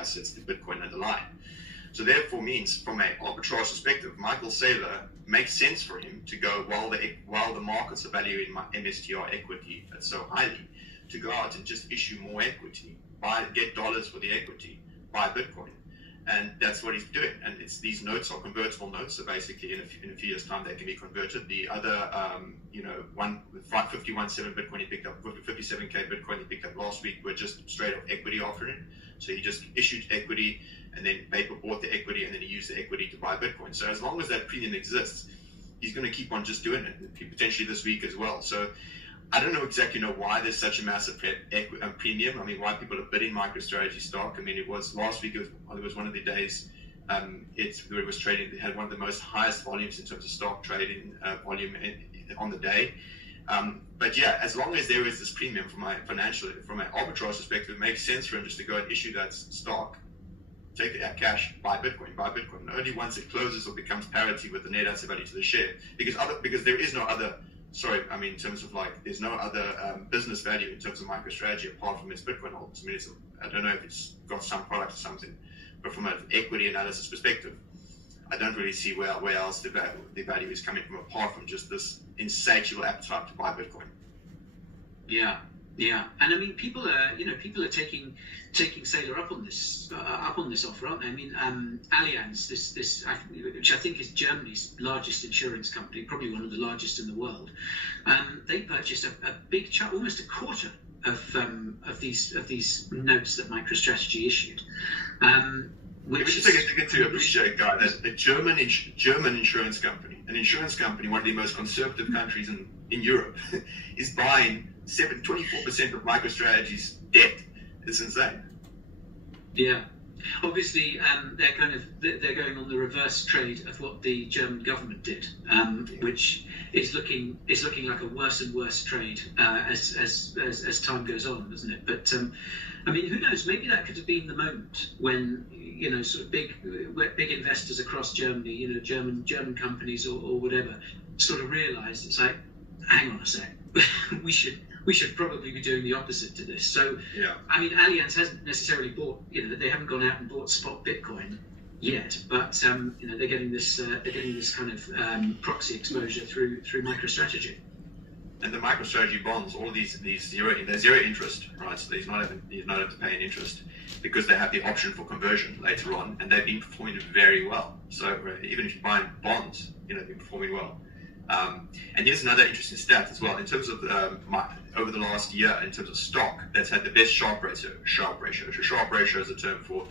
assets, the Bitcoin underlying. So therefore means from an arbitrage perspective, Michael Saylor makes sense for him to go while the markets are valuing my MSTR equity so highly, to go out and just issue more equity, get dollars for the equity, buy Bitcoin. And that's what he's doing. And these notes are convertible notes. So basically, in a few years' time, they can be converted. The other, 51.7 Bitcoin he picked up, 57K Bitcoin he picked up last week were just straight up equity offering. So he just issued equity, and then Vapor bought the equity, and then he used the equity to buy Bitcoin. So as long as that premium exists, he's going to keep on just doing it, potentially this week as well. So I don't know exactly why there's such a massive premium. I mean, why people are bidding MicroStrategy stock. I mean, it was last week. It was one of the days. It was trading. It had one of the most highest volumes in terms of stock trading volume on the day. But yeah, as long as there is this premium from an arbitrage perspective, it makes sense for him just to go and issue that stock, take that cash, buy Bitcoin. And only once it closes or becomes parity with the net asset value to the share, because there is no other. Sorry, I mean, in terms of there's no other business value in terms of MicroStrategy apart from its Bitcoin holdings. I mean, I don't know if it's got some product or something, but from an equity analysis perspective, I don't really see where else the value is coming from apart from just this insatiable appetite to buy Bitcoin. Yeah, and I mean, people are taking Saylor up on this offer, aren't they? I mean, Allianz, which I think is Germany's largest insurance company, probably one of the largest in the world, they purchased a big chunk, almost a quarter of these notes that MicroStrategy issued. Which is a to appreciate, Guy, that a German insurance company, one of the most conservative countries in Europe, is buying 24% of MicroStrategy's debt. It's insane. Yeah, obviously they're going on the reverse trade of what the German government did, which is looking like a worse and worse trade as time goes on, doesn't it? But I mean, who knows? Maybe that could have been the moment when sort of big investors across Germany, German companies or whatever, sort of realised it's like, hang on a sec, we should probably be doing the opposite to this. So, yeah. I mean, Allianz hasn't necessarily bought, they haven't gone out and bought spot Bitcoin yet, but they're getting this kind of proxy exposure through MicroStrategy. And the MicroStrategy bonds, all these zero interest, right? So he's not having to pay an interest because they have the option for conversion later on, and they've been performing very well. So even if you're buying bonds, they've been performing well. And here's another interesting stat as well in terms of over the last year in terms of stock that's had the best Sharpe ratio. So Sharpe ratio is a term for